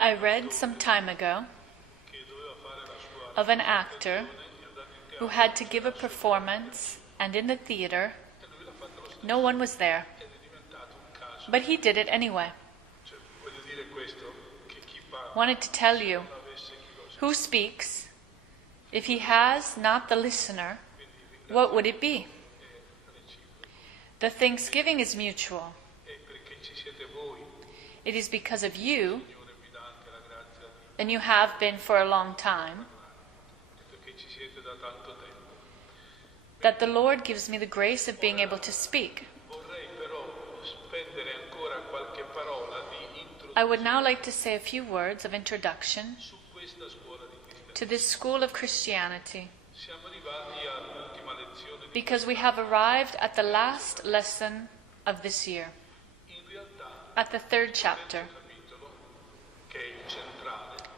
I read some time ago of an actor who had to give a performance, and in the theater, no one was there. But he did it anyway. Wanted to tell you, who speaks, if he has not the listener, what would it be? The thanksgiving is mutual. It is because of you, and you have been for a long time, that the Lord gives me the grace of being able to speak. I would now like to say a few words of introduction to this school of Christianity, because we have arrived at the last lesson of this year, at the third chapter.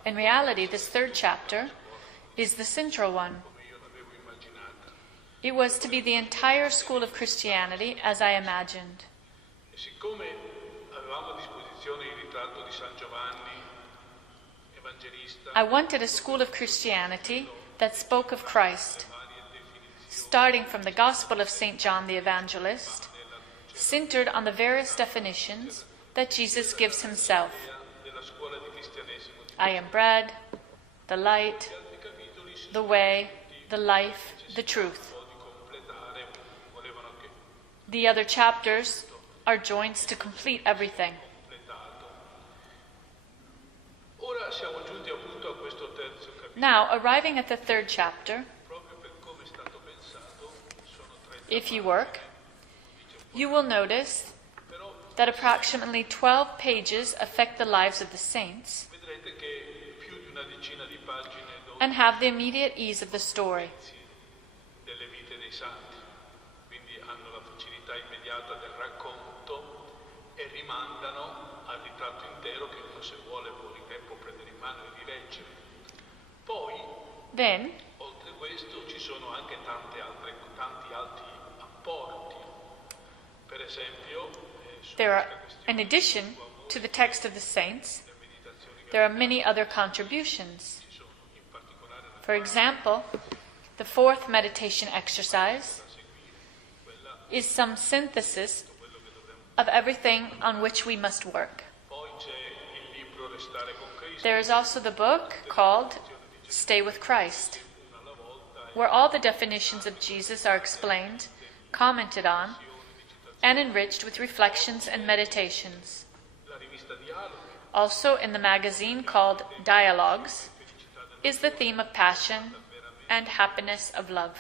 In reality, this third chapter is the central one. It was to be the entire school of Christianity as I imagined. I wanted a school of Christianity that spoke of Christ, starting from the Gospel of St. John the Evangelist, centered on the various definitions that Jesus gives himself. I am bread, the light, the way, the life, the truth. The other chapters are joints to complete everything. Now, arriving at the third chapter, if you work, you will notice that approximately 12 pages affect the lives of the saints and have the immediate ease of the story. Then, there are, in addition to the text of the saints, there are many other contributions. For example, the fourth meditation exercise is some synthesis of everything on which we must work. There is also the book called Stay with Christ, where all the definitions of Jesus are explained, commented on, and enriched with reflections and meditations. Also in the magazine called Dialogues is the theme of passion and happiness of love.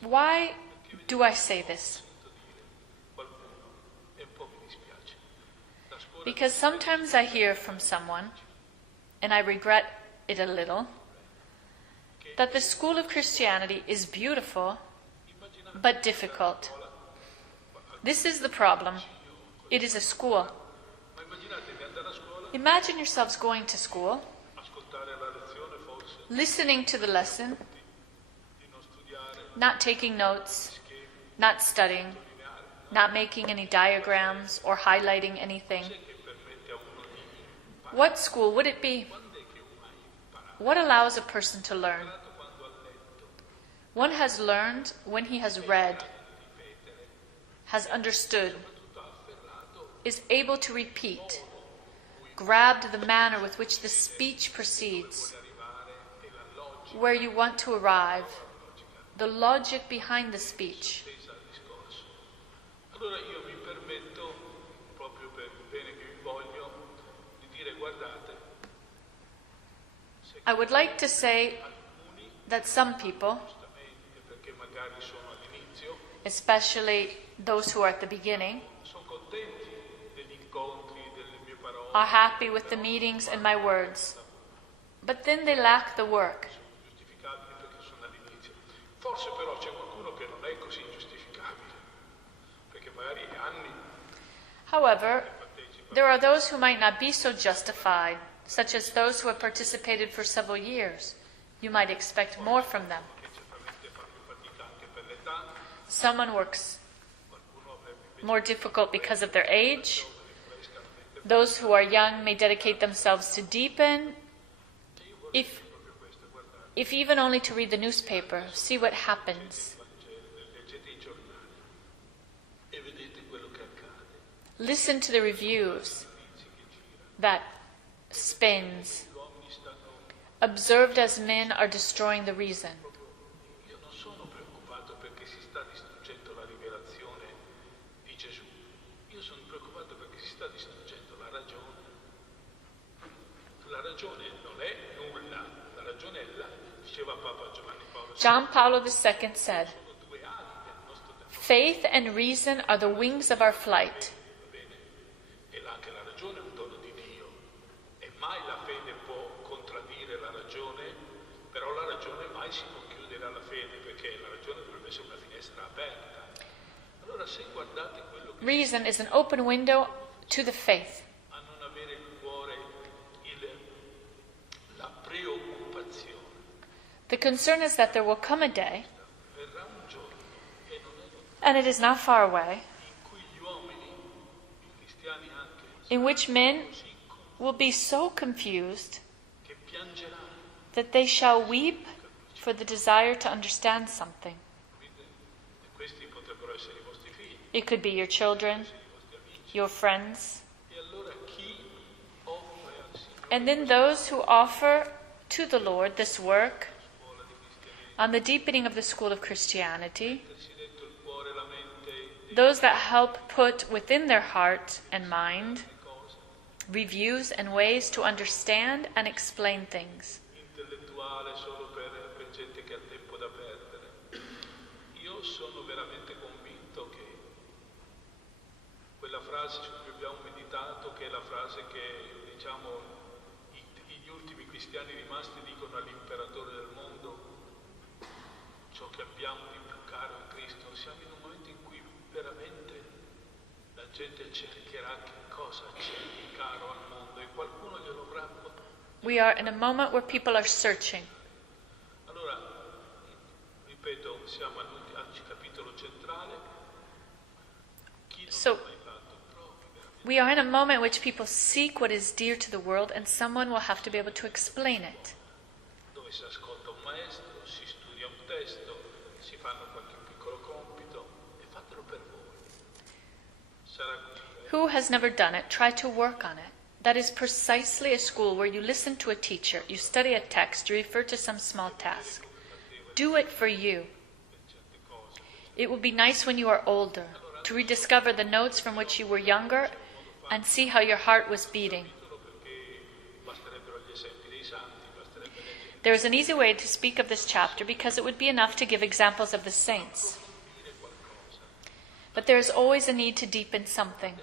Why do I say this? Because sometimes I hear from someone, and I regret it a little, that the school of Christianity is beautiful, but difficult. This is the problem. It is a school. Imagine yourselves going to school, listening to the lesson, not taking notes, not studying, not making any diagrams or highlighting anything. What school would it be? What allows a person to learn? One has learned when he has read, has understood, is able to repeat, grabbed the manner with which the speech proceeds, where you want to arrive, the logic behind the speech. I would like to say that some people, especially those who are at the beginning, are happy with the meetings and my words, but then they lack the work. However, there are those who might not be so justified, such as those who have participated for several years. You might expect more from them. Someone works more difficult because of their age. Those who are young may dedicate themselves to deepen, if even only to read the newspaper, see what happens. Listen to the reviews that spins. Observed as men are destroying the reason. John Paul II said, "Faith and reason are the wings of our flight." Reason is an open window to the faith. The concern is that there will come a day, and it is not far away, in which men will be so confused that they shall weep for the desire to understand something. It could be your children, your friends, and then those who offer to the Lord this work on the deepening of the school of Christianity, those that help put within their heart and mind reviews and ways to understand and explain things. Quella frase su cui abbiamo meditato, che è la frase che, diciamo, gli ultimi cristiani rimasti dicono all'imperatore del mondo: ciò che abbiamo di più caro è Cristo. Siamo in un momento in cui veramente la gente cercherà che cosa c'è di caro al mondo e qualcuno glielo avrà. We are in a moment where people are searching. Allora, ripeto, siamo al capitolo centrale. So, we are in a moment in which people seek what is dear to the world, and someone will have to be able to explain it. Dove si ascolta un maestro, si studia un testo, si fanno qualche piccolo compito e fatelo per voi. Sarà così. Who has never done it? Try to work on it. That is precisely a school where you listen to a teacher, you study a text, you refer to some small task. Do it for you. It will be nice when you are older to rediscover the notes from which you were younger and see how your heart was beating. There is an easy way to speak of this chapter because it would be enough to give examples of the saints. But there is always a need to deepen something.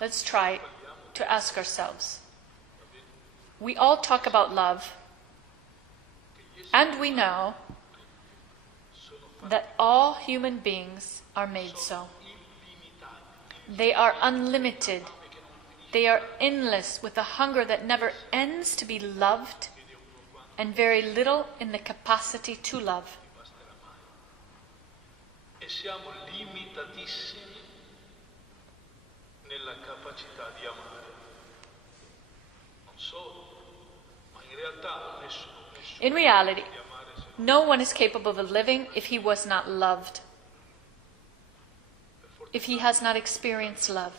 Let's try to ask ourselves. We all talk about love, and we know that all human beings are made so. They are unlimited. They are endless, with a hunger that never ends to be loved, and very little in the capacity to love. E siamo limitatissimi nella capacità di amare. Non solo, ma in realtà nessuno In reality, no one is capable of living if he was not loved, if he has not experienced love.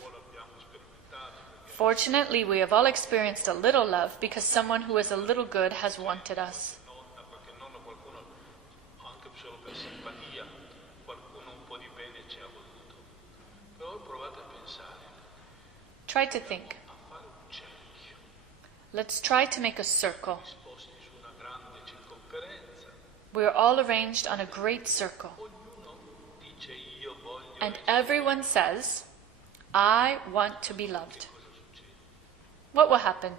Fortunately, we have all experienced a little love because someone who is a little good has wanted us. Try to think. Let's try to make a circle. We are all arranged on a great circle. And everyone says, I want to be loved. What will happen?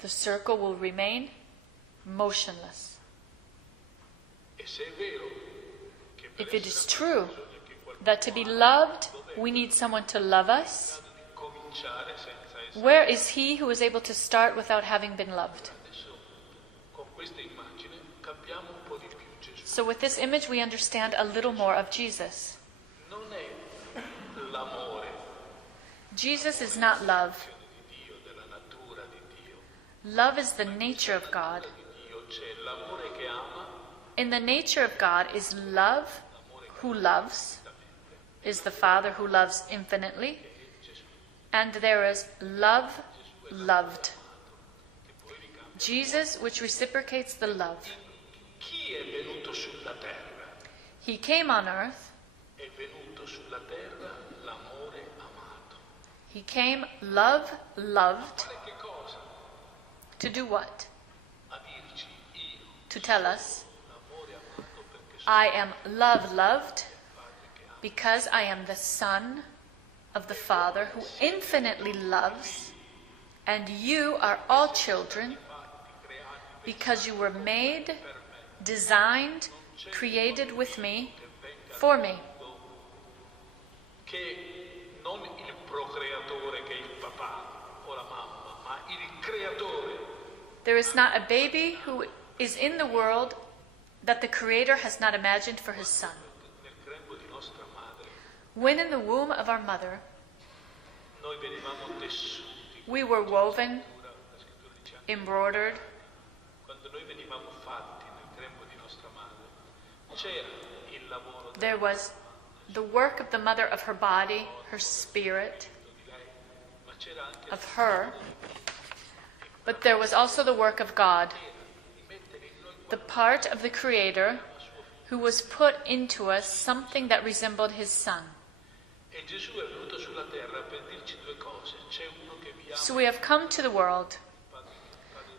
The circle will remain motionless. E se è vero che per If it essere is true amati bisogna che qualcuno that to be loved, we need someone to love us, di cominciare senza essere. where is he who is able to start without having been loved? Adesso con questa immagine capiamo un po' di più Gesù. So with this image, we understand a little more of Jesus. Non è l'amore Jesus is not love. di Dio, della natura di Dio. Love is the nature of God. Di Dio c'è l'amore che ama, In the nature of God is love, who loves, is the Father who loves infinitely, and there is love, loved. Jesus, which reciprocates the love. chi è venuto sulla terra? He came on earth. È venuto sulla terra l'amore amato. He came love, loved. Fare che cosa? To do what? A dirci io To tell us, l'amore amato perché sono I am love, loved, because I am the Son of the Father who infinitely loves, and you are all children because you were made, designed, created with me, for me. che non il procreatore che è il papà o la mamma, ma il creatore. There is not a baby who is in the world that the Creator has not imagined for His Son. Nel grembo di nostra madre When in the womb of our mother, noi venivamo tessuti. we were woven, La scrittura dice anche embroidered. quando noi venivamo fatti nel grembo di nostra madre, c'era il lavoro There was the work of the mother of her body, her spirit, di lei, ma c'era anche of her, but there was also the work of God, the part of the Creator who was put into us something that resembled His Son. e Gesù è venuto sulla terra per dirci due cose. C'è uno che vi ama, So we have come to the world.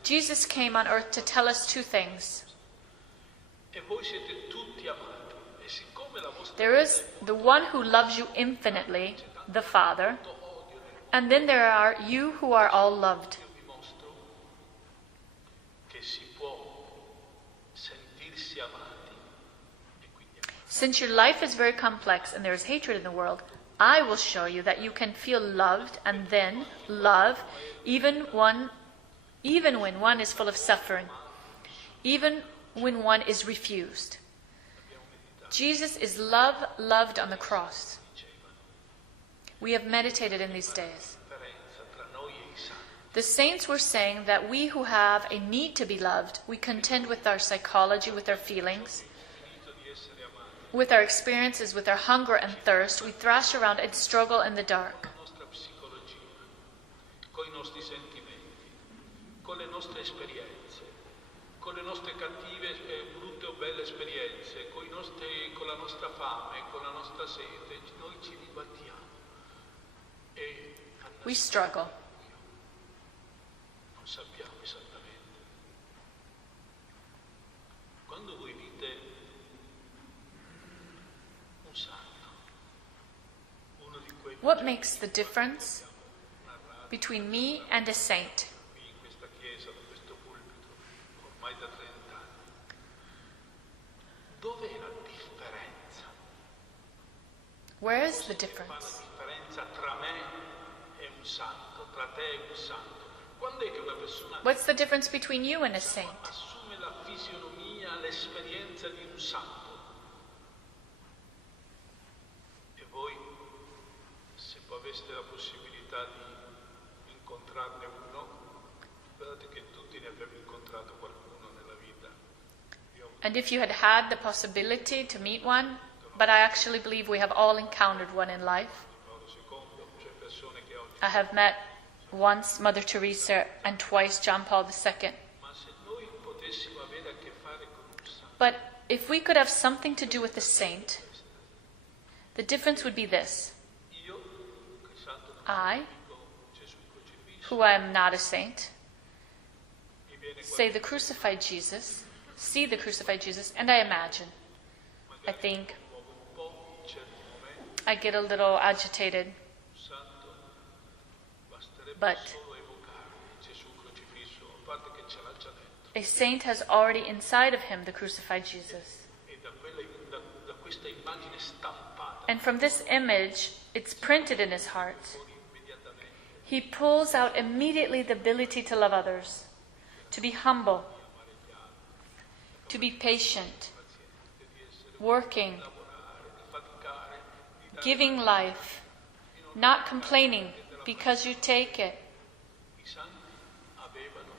Jesus came on earth to tell us two things. e voi siete tutti amati. E siccome la vostra There is the one who loves you infinitely, the Father, and then there are you who are all loved. io vi mostro che si può sentirsi amati e quindi Since your life is very complex and there is hatred in the world, I will show you that you can feel loved and then love even when one is full of suffering, even when one is refused. Jesus is love loved on the cross. We have meditated in these days. differenza tra noi e i santi. The saints were saying that we who have a need to be loved, we contend with our psychology, with our feelings, Finito di essere amati, with our experiences, with our hunger and thirst. We thrash around and struggle in the dark. la nostra psicologia, con i nostri sentimenti, con le nostre esperienze, con le nostre cattive e brutte o belle esperienze, con la nostra fame, con la nostra sete, noi ci dibattiamo. E We struggle. non sappiamo esattamente. Quando voi dite un santo, uno di quei What makes the difference between me and a saint? qui in questa chiesa, da questo pulpito, ormai da 30 anni, dov'è la differenza? Where is the Fa la difference? differenza tra me e un santo, tra te e un santo. Quando è che una persona What's the difference between you and a saint? assume la fisionomia, l'esperienza di un santo? E voi, se poi aveste la possibilità di incontrarne uno, guardate che tutti ne abbiamo incontrato qualcuno nella vita. Io ho avuto And if you had the possibility to meet one, but I actually believe we have all encountered one in life. Paolo II, cioè persone che oggi... I have met once Mother Teresa and twice John Paul II. Ma se noi potessimo avere a che fare con un santo, But if we could have something to do with a saint, the difference would be this. io, che santo non I, dico Gesù crocifisso, who am not a saint, mi viene say the crucified Jesus, see the crucified Jesus, and I imagine. I think, muovo un po' in certi momenti, I get a little agitated, un santo, basterebbe But- solo evocare Gesù crocifisso, a parte che ce l'ha già detto. a saint has already inside of him the crucified Jesus. questa immagine stampata, And from this image, it's printed in his heart. He pulls out immediately the ability to love others, to be humble, to be patient, working, giving life, not complaining because you take it. i santi avevano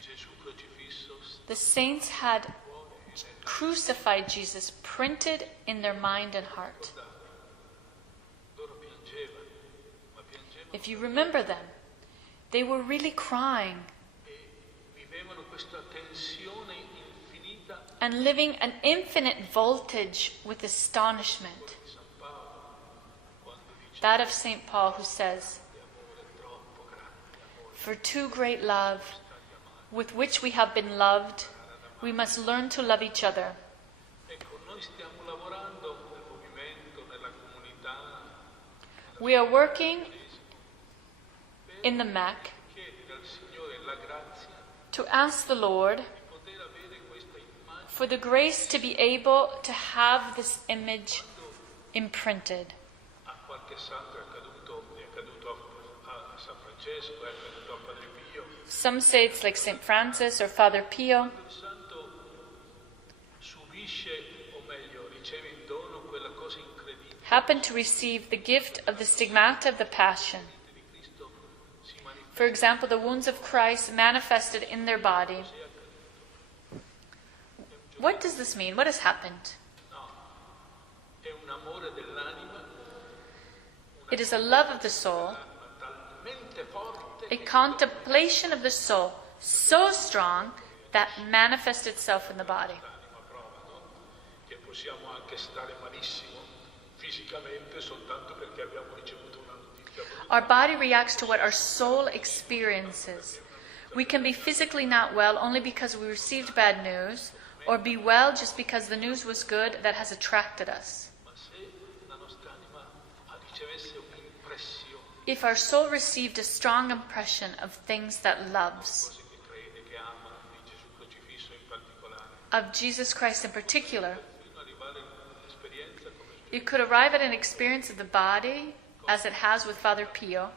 Gesù crocifisso The saints had crucified Jesus printed in their mind and heart. loro piangevano, ma piangevano If you remember them, they were really crying e vivevano questa tensione infinita and living an infinite voltage with astonishment. di San Paolo quando dice That of St. Paul, who says, di amore troppo grande, "For too great love, with which we have been loved, we must learn to love each other." ecco, noi stiamo lavorando nel movimento, nella comunità, We are working in the M.E.C chiedi al Signore la grazia to ask the Lord di poter avere questa immagine for the grace to be able to have this image imprinted. a qualche santo è accaduto a San Francesco, è accaduto a Padre Pio. Some say it's like St. Francis or Father Pio. Il santo subisce, o meglio, riceve in dono quella cosa incredibile Happen to receive the gift of the stigmata of the Passion. di Cristo si manifesta. For example, the wounds of Christ manifested in their body. What does this mean? What has happened? No, è un amore dell'anima, It is a love of the soul, talmente forte a contemplation of the soul so strong that manifests itself in the body. l'anima prova, no? Che possiamo anche stare malissimo fisicamente soltanto perché abbiamo ricevuto una notizia brutta. Our body reacts to what our soul experiences. We can be physically not well only because we received bad news, or be well just because the news was good that has attracted us. Ma se la nostra anima ricevesse un'impressione, If our soul received a strong impression of things that loves, cose che crede, che ama, di Gesù crocifisso in particolare, of Jesus Christ in particular, fino ad arrivare all'esperienza come it could arrive at an experience of the body, as it has with Father Pio,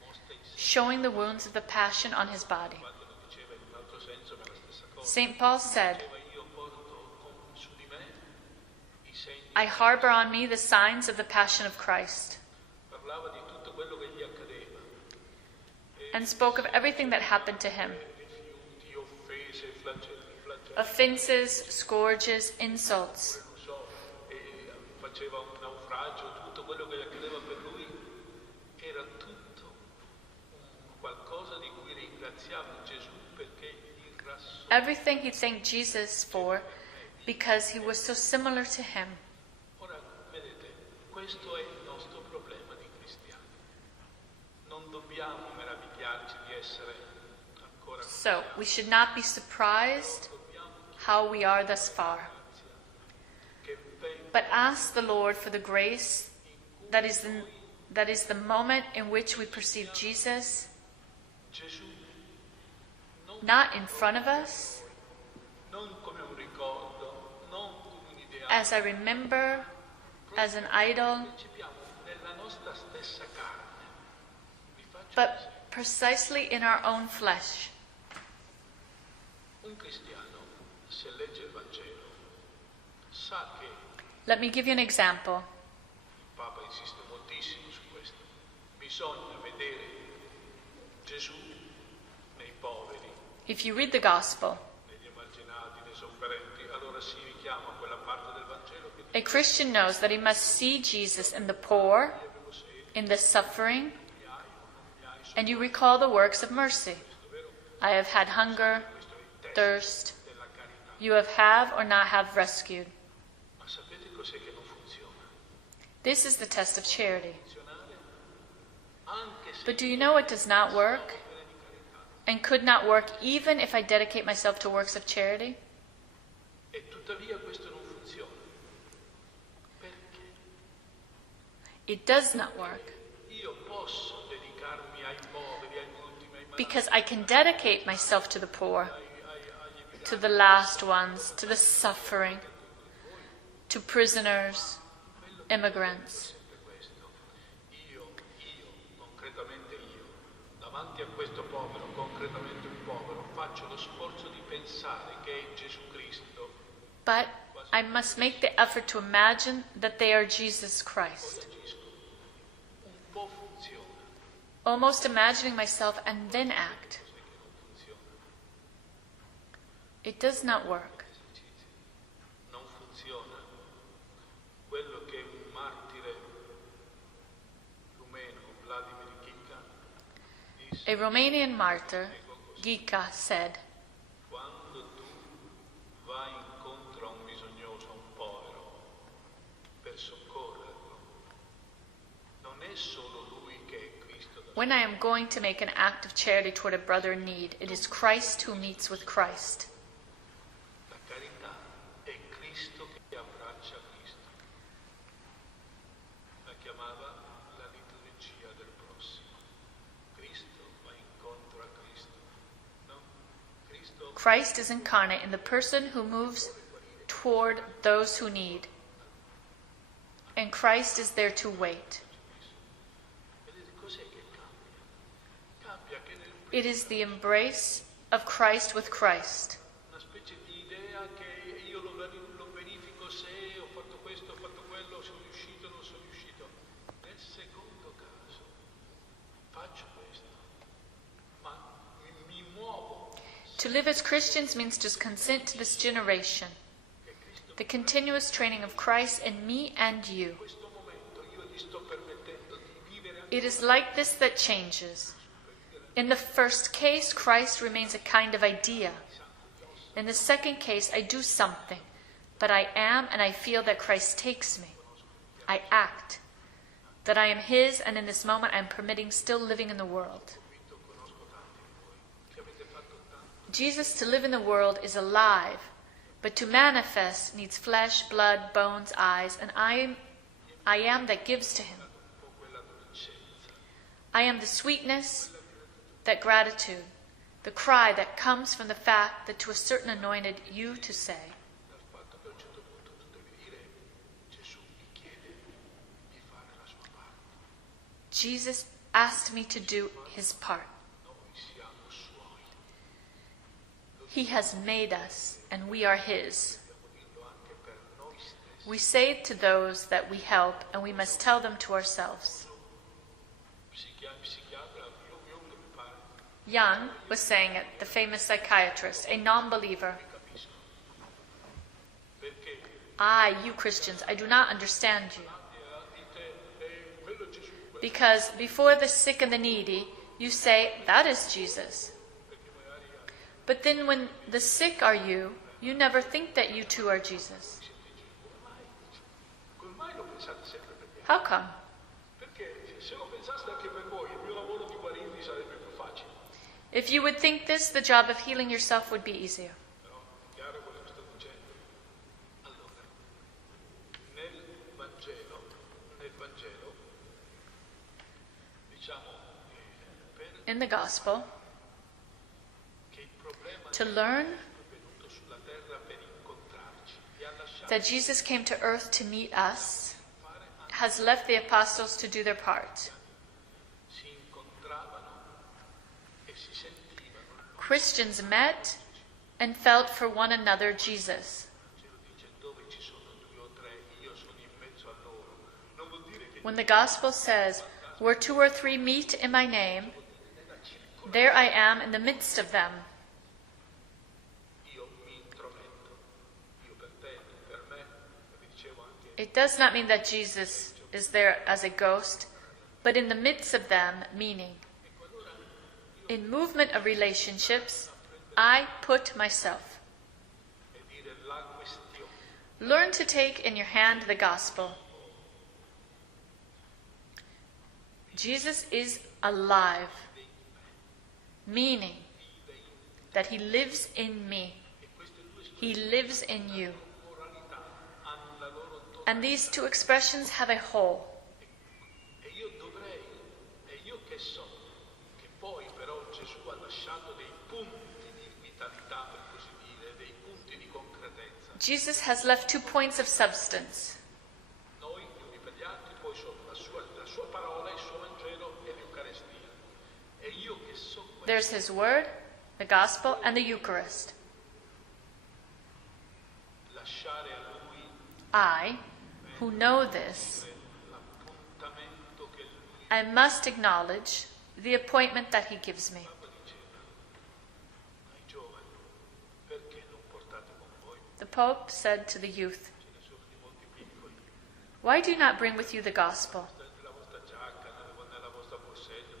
mostra in sé, showing the wounds of the Passion on his body. quando lo diceva in un altro senso per la stessa cosa. St. Paul said, Diceva, io porto su di me i segni, "I harbor on me the signs of the Passion of Christ," parlava di tutto quello che gli accadeva, and spoke of everything that happened to him. rifiuti, offese, flagelli, Offenses, scourges, insults. non so, e faceva un naufragio, tutto quello che gli accadeva per lui era tutto un qualcosa di cui ringraziava Gesù perché gli rassombrava. Everything he thanked Jesus for because he was so similar to him. Ora, vedete, questo è il nostro problema di cristiani. Non dobbiamo meravigliarci di essere ancora così. So, we should not be surprised how we are thus far, Che venga but ask the Lord for the grace that is the moment in which we perceive Jesus, Gesù non, not in front of us, non come un ricordo, non come un ideale. as I remember, as an idol, Percepiamo nella nostra stessa carne. Vi faccio un but precisely in our own flesh. Un cristiano, se legge il Vangelo, sa che Let me give you an example. il Papa insiste moltissimo su questo. Bisogna vedere Gesù nei poveri, If you read the Gospel, negli emarginati, nei sofferenti, allora si richiama a quella parte del Vangelo che dice a Christian knows that he must see Jesus in the poor, avevo sete, in the suffering, mi hai o non mi hai, and you recall the works of mercy. questo vero? I have had hunger, Questo è il testo thirst, della carità. you have or not have rescued. Ma sapete cos'è che non funziona? This is the test of charity. Funzionare anche se But do you know it does not work, opere di carità. and could not work even if I dedicate myself to works of charity? E tuttavia questo non funziona. Perché? It does not work, Io posso dedicarmi ai poveri, agli ultimi, ai malati, because I can dedicate myself to the poor, agli to the last ones, to the suffering, to prisoners, immigrants. Concretamente io, davanti a questo povero, concretamente un povero, faccio lo sforzo di pensare che è Gesù Cristo. But I must make the effort to imagine that they are Jesus Christ. Un po' funziona. Almost imagining myself and then act. It does not work. Non funziona. Quello che un martire rumeno, Vladimir Gica, disse, A Romanian martyr, Gica, said, quando tu vai incontro a un bisognoso, a un povero, per soccorrerlo, non è solo lui che è Cristo da when I am going to make an act of charity toward a brother in need, it is Christ who meets with Christ. La carità è Cristo che abbraccia Cristo. La chiamava la liturgia del prossimo. Cristo va incontro a Cristo. No? Cristo Christ is incarnate in the person who moves toward those who need. And Christ is there to wait. vedete cos'è che cambia? Cambia che nel It is the embrace of Christ with Christ. una specie di idea che io lo verifico se ho fatto questo, ho fatto quello, sono riuscito, non sono riuscito. Nel secondo caso faccio questo, ma mi muovo. To live as Christians means to consent to this generation, the continuous training of Christ in me and you. In questo momento io gli sto permettendo di vivere It is like this that changes. In the first case, Christ remains a kind of idea. In the second case, I do something, but I am and I feel that Christ takes me. I act, that I am His, and in this moment I am permitting still living in the world. Jesus to live in the world is alive, but to manifest needs flesh, blood, bones, eyes, and I am that gives to Him. I am the sweetness, that gratitude, the cry that comes from the fact that to a certain anointed you to say, dal fatto che a un certo punto tu devi dire Gesù mi chiede di fare la sua parte. Jesus asked me to do His part. Noi siamo suoi. He has made us, and we are His. Dobbiamo dirlo anche per noi stessi. We say it to those that we help, and we must tell them to ourselves. Psichiatra Jung mi pare, Young was saying it, the famous psychiatrist, a non-believer. capisco. Perché You Christians, I do not understand you. dite quello Gesù, Because before the sick and the needy, you say, that is Jesus. perché magari But then when the sick are you, you never think that you too are Jesus. come mai lo pensate sempre per me? How come? Perché se lo pensaste anche per voi, il mio lavoro di guarirvi sarebbe più facile. If you would think this, the job of healing yourself would be easier. Però è chiaro quello che sto dicendo. Allora, nel Vangelo, diciamo per In the gospel, che il problema to learn è venuto sulla terra per incontrarci, vi ha lasciato that Jesus came to earth to meet us has left the apostles to do their part. si incontravano e si sentivano. Christians met and felt for one another Jesus. Ce lo dice dove ci sono 2 o 3, io sono in mezzo a loro. Non vuol dire che When the gospel says, where 2 or 3 meet in my name, there I am in the midst of them. io mi intrometto, io per te, tu per me, e vi dicevo anche It does not mean that Jesus is there as a ghost, but in the midst of them, meaning, in movement of relationships, I put myself. e dire la questione. Learn to take in your hand the gospel. Jesus is alive, meaning that He lives in me. He lives in you. And these two expressions have a whole. E io dovrei, e io che so, che poi però Gesù ha lasciato dei punti di vitalità, per così dire, Jesus has left 2 points of substance. Noi gli uni per gli altri, poi la sua parola, il suo Vangelo e l'Eucaristia. E io che so questo, There's his word, the gospel, and the Eucharist. lasciare a lui I, who know this, l'appuntamento che lui I must acknowledge the appointment that he gives me. Papa diceva ai giovani, perché non portate con voi? The Pope said to the youth, Ce ne sono di molti piccoli, why do you not bring with you the gospel nella vostra giacca, nella vostra borsetta,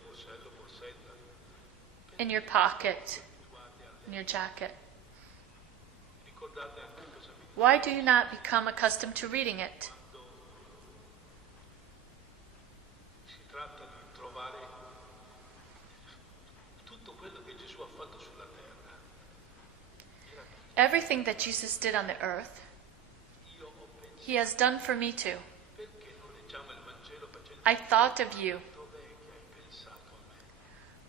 in your pocket, in your jacket? ricordate anche cosa vi Why do you not become accustomed to reading it? quando si tratta di trovare tutto quello che Gesù ha fatto sulla terra. Era Everything that Jesus did on the earth, io ho pensato, he has done for me too. perché non leggiamo il Vangelo facendo I thought of you. dov'è che hai pensato a me?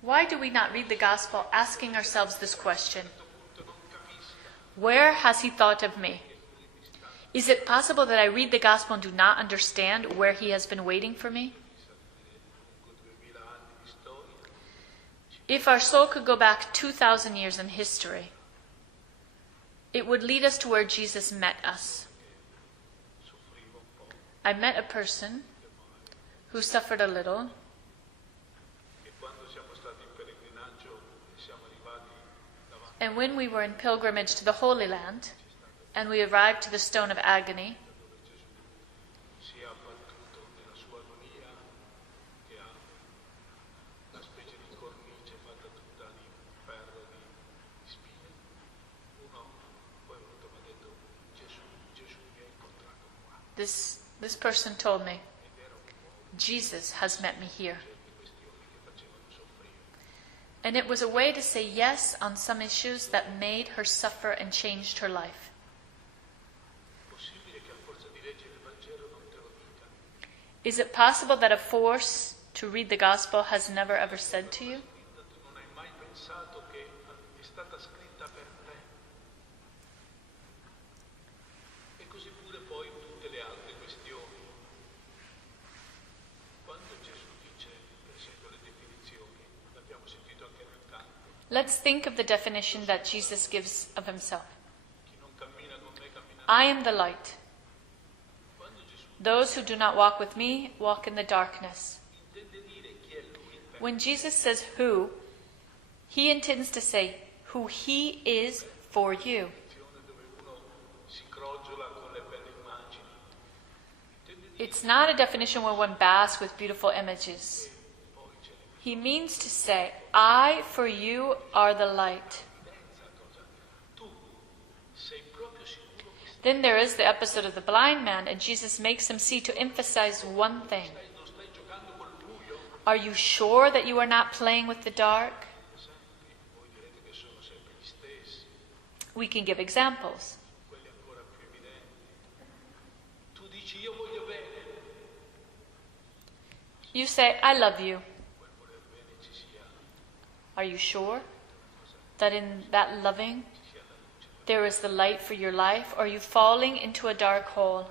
Why do we not read the gospel asking ourselves this question? A questo punto non capisca Where has he thought of me? Is it possible that I read the gospel and do not understand where he has been waiting for me? lungo 2000 anni di storia, If our soul could go back 2,000 years in history, it would lead us to where Jesus met us. soffriva un po', I met a person who suffered a little, e quando siamo stati in pellegrinaggio e siamo arrivati davanti and when we were in pilgrimage to the Holy Land, and we arrived to the stone of agony, dove Gesù si è abbattuto nella sua agonia, che ha una specie di cornice fatta tutta di ferro, di spine, uno poi è venuto e mi ha detto Gesù mi ha incontrato qua, this person told me, ed era un uomo Jesus has met me here. di questi uomini che facevano soffrire. And it was a way to say yes on some issues that made her suffer and changed her life. Possibile che a forza di leggere il Vangelo non te lo dica? Is it possible that a force to read the gospel has never ever said to you? Tu non hai mai pensato che è stata scritta per te? E così pure poi tutte le altre questioni. Quando Gesù dice, per esempio, le definizioni, l'abbiamo sentito anche nel canto, Let's think of the definition that Jesus gives of himself. chi non cammina con me cammina. I am the light. Quando Gesù Those who do not walk with me walk in the darkness. intende dire chi è Lui per When Jesus says who, he intends to say who he is for you. definizione dove uno si crogiola con le belle immagini. Intende dire It's not a definition where one basks with beautiful images. poi c'è He means to say, I for you are the light. l'evidenza cosa. Tu sei proprio sicuro che Then there is the episode of the blind man, and Jesus makes him see to emphasize one thing. non stai giocando col buio? Are you sure that you are not playing with the dark? Esempi, voi direte che sono sempre gli stessi, We can give examples. quelli ancora più evidenti. Tu dici io voglio bene, You say, I love you. quel voler bene ci sia Are you sure that in that loving there is the light for your life? Or are you falling into a dark hole?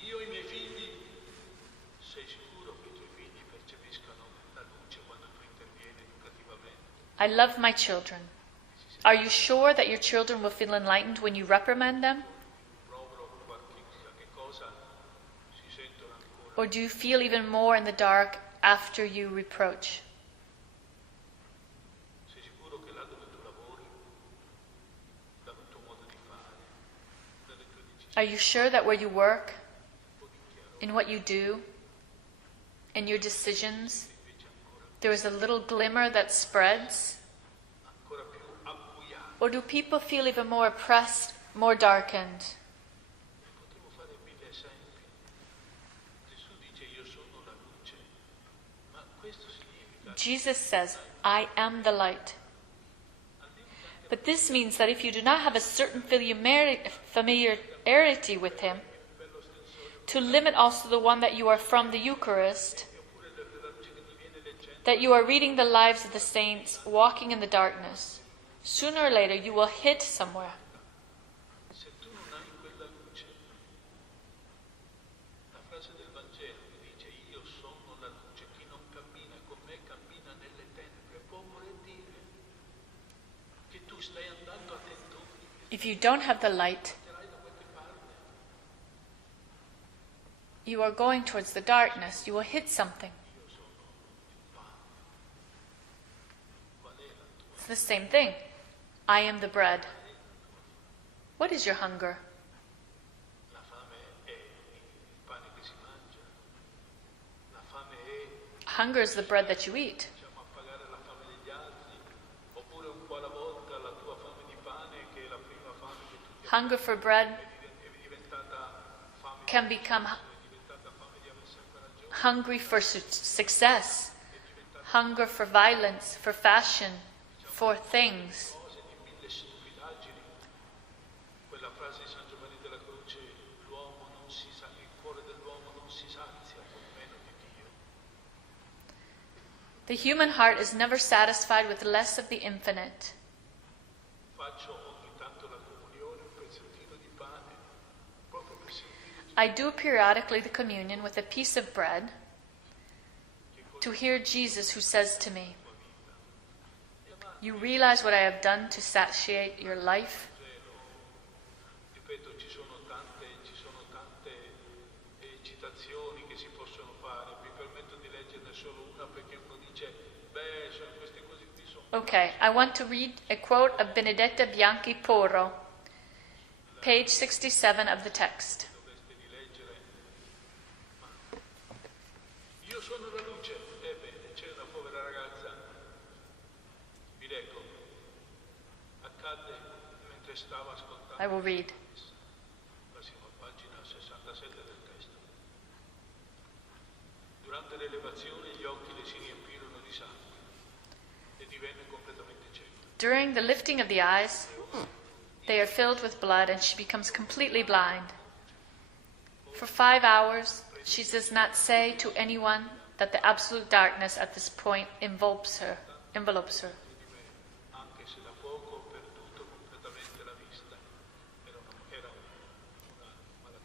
io e i miei figli, sei sicuro che i tuoi figli percepiscano la luce quando tu intervieni educativamente? I love my children. Are you sure that your children will feel enlightened when you reprimand them? Proprio qualche cosa si sentono ancora. Or do you feel even more in the dark after you reproach? Sei sicuro che là dove tu lavori, dal tuo modo di fare, dalle tue decisioni, Are you sure that where you work, in what you do, in your decisions, invece ancora, there is a little glimmer that spreads? ancora più abbuiato? Or do people feel even more oppressed, more darkened? Potremmo fare 1000 esempi. Gesù dice io sono la luce, ma questo significa Jesus says, I am the light. But this means that if you do not have a certain familiarity with him, to limit also the one that you are from the Eucharist, that you are reading the lives of the saints walking in the darkness, Sooner or later you will hit somewhere. Se tu non hai quella luce, la frase del Vangelo che dice io sono la luce, chi non cammina con me cammina nelle tenebre, può voler dire che tu stai andando a tentoni. If you don't have the light, you are going towards the darkness. You will hit something. It's the same thing. I am the bread. What is your hunger? La fame è il pane che si mangia. La fame è Hunger is the bread that you eat. diciamo appagare la fame degli altri, oppure un po' alla volta la tua fame di pane che è la prima fame che tu ti Hunger for bread è diventata fame, can become è diventata fame di aver sempre ragione. hungry for success, hunger for violence, for fashion, for things. Cose di mille stupidaggini. Quella frase di San Giovanni della Croce, l'uomo non si sa, il cuore dell'uomo non si sazia con meno di Dio. The human heart is never satisfied with less of the infinite. Faccio ogni tanto la comunione, un pezzettino di pane, proprio per sentire I do periodically the communion with a piece of bread to hear Jesus who says to me, "You realize what I have done to satiate your life?" ripeto, ci sono tante citazioni che si possono fare, mi permetto di leggerne solo una perché uno dice, sono queste cose qui sono... Okay, I want to read a quote of Benedetta Bianchi Porro, page 67 of the text. Dovreste di leggere, ma io sono la luce, ebbene, c'è una povera ragazza, vi leggo, accadde mentre stava ascoltando. I will read. Siamo a pagina 67 del testo. Durante l'elevazione gli occhi le si riempirono di sangue e divenne completamente cieca. During the lifting of the eyes, they are filled with blood and she becomes completely blind. For 5 hours, she does not say to anyone that the absolute darkness at this point envelops her. Anche se da poco ho perduto completamente la vista. Era una malattia.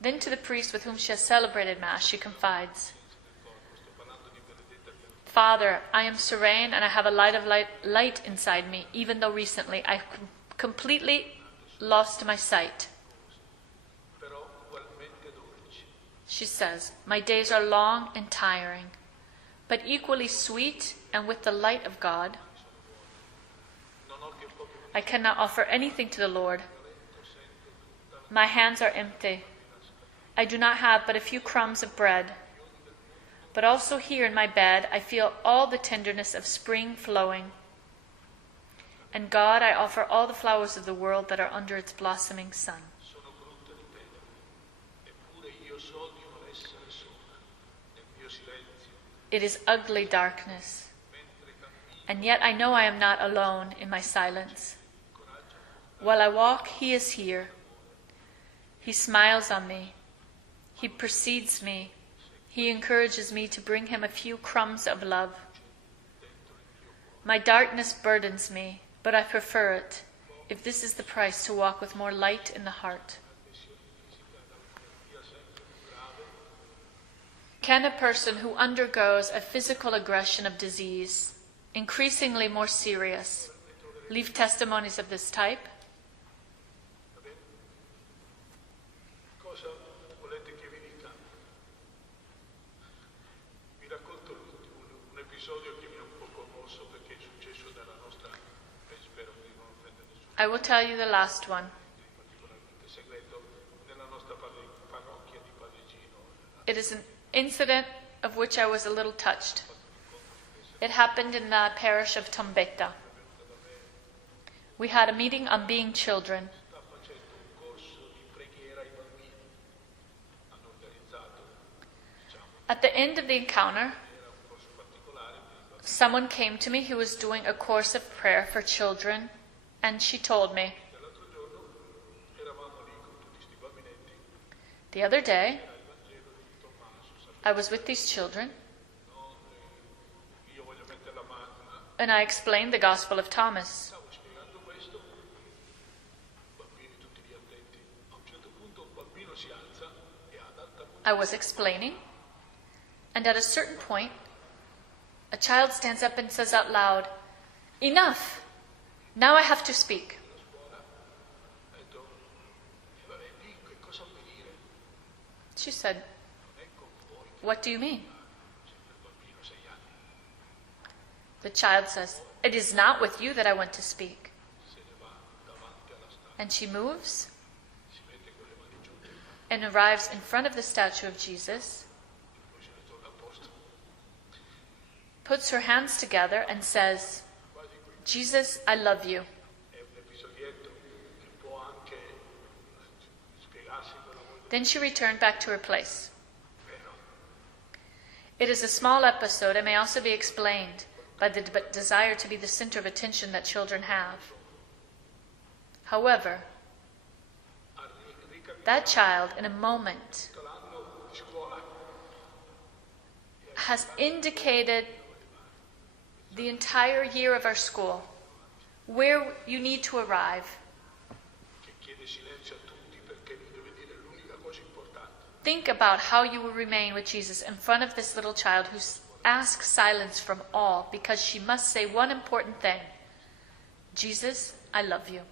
Then to the priest with whom she has celebrated Mass, she confides, Sto parlando di Benedetta Bianchi. "Father, I am serene and I have a light inside me, even though recently I completely lost my sight." Però ugualmente dolci. She says, "My days are long and tiring, but equally sweet, and with the light of God, Non ho che poche I cannot offer anything to the Lord. My hands are empty. I do not have but a few crumbs of bread. But also here in my bed I feel all the tenderness of spring flowing. And God, I offer all the flowers of the world that are under its blossoming sun." sono brutte le tenebre. Eppure io so di non essere sola. Nel mio silenzio, It is ugly darkness, mentre cammino, and yet I know I am not alone in my silence. While I walk, He is here. He smiles on me. He precedes me. He encourages me to bring Him a few crumbs of love. My darkness burdens me, but I prefer it, if this is the price to walk with more light in the heart. Can a person who undergoes a physical aggression of disease, increasingly more serious, leave testimonies of this type? cosa volete che vi dica? Vi racconto un episodio che mi ha un po' commosso perché è successo nella nostra, spero di non offendere nessuno, I will tell you the last one. particolarmente segreto, nella nostra parrocchia di Padegino. It is an incident of which I was a little touched. It happened in the parish of Tombetta. We had a meeting on being children. Sta facendo un corso di preghiera ai bambini. Hanno organizzato, diciamo, At the end of the encounter, era un corso particolare per i bambini. someone came to me who was doing a course of prayer for children, and she told me, E l'altro giorno eravamo lì con tutti questi bambinetti, the other day, era il Vangelo di Tommaso, I was with these children, io voglio mettere la mano, and I explained the Gospel of Thomas. stavo spiegando questo I was explaining, and at a certain point, a child stands up and says out loud, "Enough! Now I have to speak." She said, "What do you mean?" The child says, "It is not with you that I want to speak." And she moves and arrives in front of the statue of Jesus, puts her hands together and says, "Jesus, I love you." Then she returned back to her place. It is a small episode and may also be explained by the desire to be the center of attention that children have. However, that child, in a moment, has indicated the entire year of our school, where you need to arrive. Think about how you will remain with Jesus in front of this little child who asks silence from all because she must say one important thing: "Jesus, I love you."